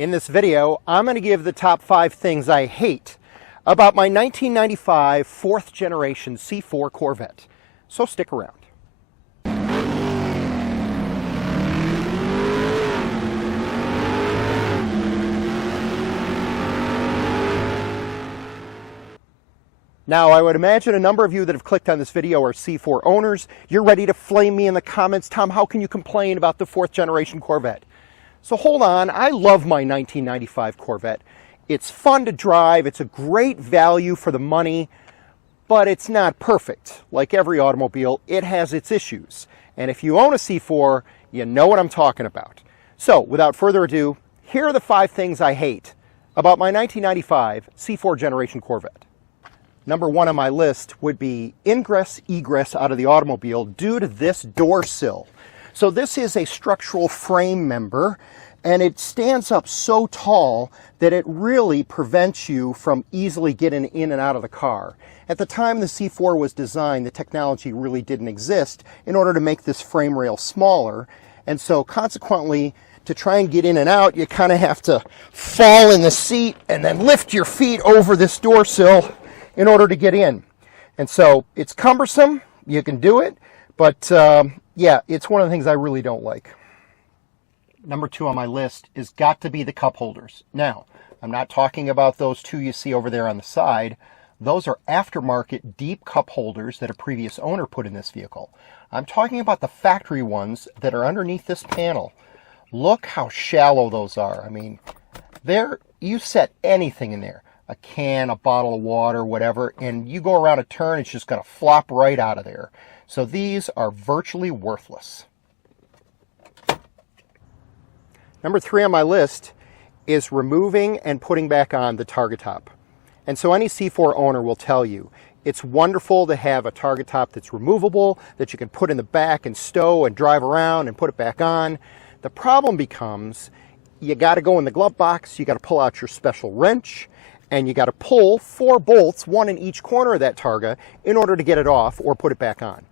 In this video, I'm going to give the top 5 things I hate about my 1995 4th generation C4 Corvette. So stick around. Now, I would imagine a number of you that have clicked on this video are C4 owners. You're ready to flame me in the comments. Tom, how can you complain about the 4th generation Corvette? So hold on, I love my 1995 Corvette. It's fun to drive, it's a great value for the money, but it's not perfect. Like every automobile, it has its issues. And if you own a C4, you know what I'm talking about. So, without further ado, here are the 5 things I hate about my 1995 C4 Generation Corvette. Number 1 on my list would be ingress, egress out of the automobile due to this door sill. So this is a structural frame member, and it stands up so tall that it really prevents you from easily getting in and out of the car. At the time the C4 was designed, the technology really didn't exist in order to make this frame rail smaller, and so consequently, to try and get in and out, you kind of have to fall in the seat and then lift your feet over this door sill in order to get in. And so it's cumbersome, you can do it, but yeah, it's one of the things I really don't like. Number 2 on my list is got to be the cup holders. Now, I'm not talking about those 2 you see over there on the side. Those are aftermarket deep cup holders that a previous owner put in this vehicle. I'm talking about the factory ones that are underneath this panel. Look how shallow those are. I mean, you set anything in there. A can, a bottle of water, whatever, and you go around a turn, it's just going to flop right out of there. So these are virtually worthless. Number 3 on my list is removing and putting back on the Targa top. And so any C4 owner will tell you, it's wonderful to have a Targa top that's removable, that you can put in the back and stow and drive around and put it back on. The problem becomes, you got to go in the glove box, you got to pull out your special wrench, and you got to pull 4 bolts, 1 in each corner of that Targa, in order to get it off or put it back on.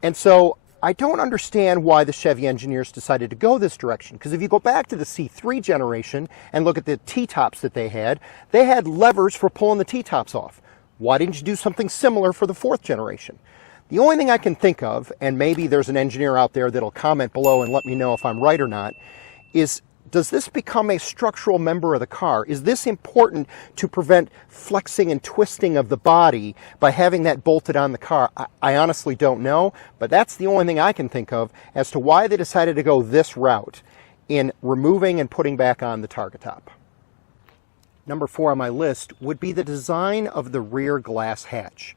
And so I don't understand why the Chevy engineers decided to go this direction, because if you go back to the C3 generation and look at the T-tops that they had levers for pulling the T-tops off. Why didn't you do something similar for the 4th generation? The only thing I can think of, and maybe there's an engineer out there that'll comment below and let me know if I'm right or not, is does this become a structural member of the car? Is this important to prevent flexing and twisting of the body by having that bolted on the car? I honestly don't know, but that's the only thing I can think of as to why they decided to go this route in removing and putting back on the Targa top. Number 4 on my list would be the design of the rear glass hatch.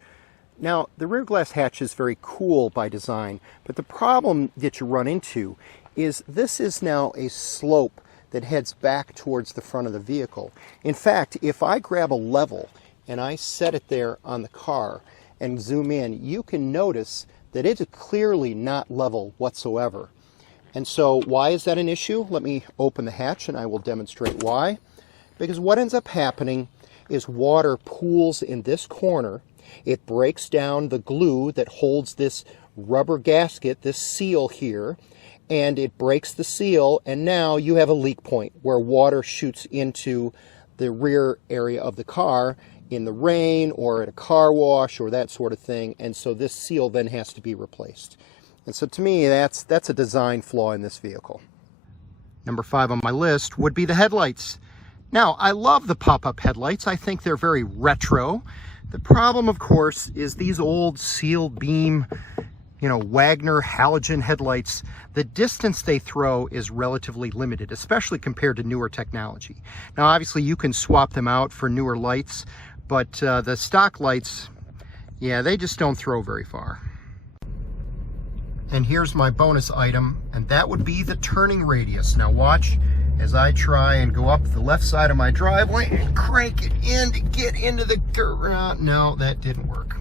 Now, the rear glass hatch is very cool by design, but the problem that you run into is this is now a slope that heads back towards the front of the vehicle. In fact, if I grab a level and I set it there on the car and zoom in, you can notice that it's clearly not level whatsoever. And so why is that an issue? Let me open the hatch and I will demonstrate why. Because what ends up happening is water pools in this corner. It breaks down the glue that holds this rubber gasket, this seal here, and it breaks the seal, and now you have a leak point where water shoots into the rear area of the car in the rain or at a car wash or that sort of thing, and so this seal then has to be replaced. And so to me, that's a design flaw in this vehicle. Number 5 on my list would be the headlights. Now, I love the pop-up headlights. I think they're very retro. The problem, of course, is these old seal beam, Wagner halogen headlights, the distance they throw is relatively limited, especially compared to newer technology. Now, obviously, you can swap them out for newer lights, but the stock lights, yeah, they just don't throw very far. And here's my bonus item, and that would be the turning radius. Now watch as I try and go up the left side of my driveway and crank it in to get into the garage. No, that didn't work.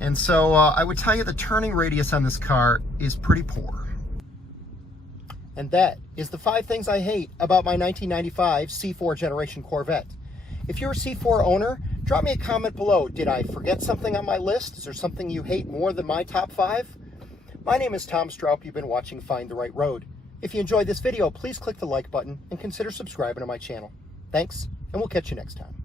And so I would tell you the turning radius on this car is pretty poor. And that is the 5 things I hate about my 1995 C4 Generation Corvette. If you're a C4 owner, drop me a comment below. Did I forget something on my list? Is there something you hate more than my top 5? My name is Tom Stroup. You've been watching Find the Right Road. If you enjoyed this video, please click the like button and consider subscribing to my channel. Thanks, and we'll catch you next time.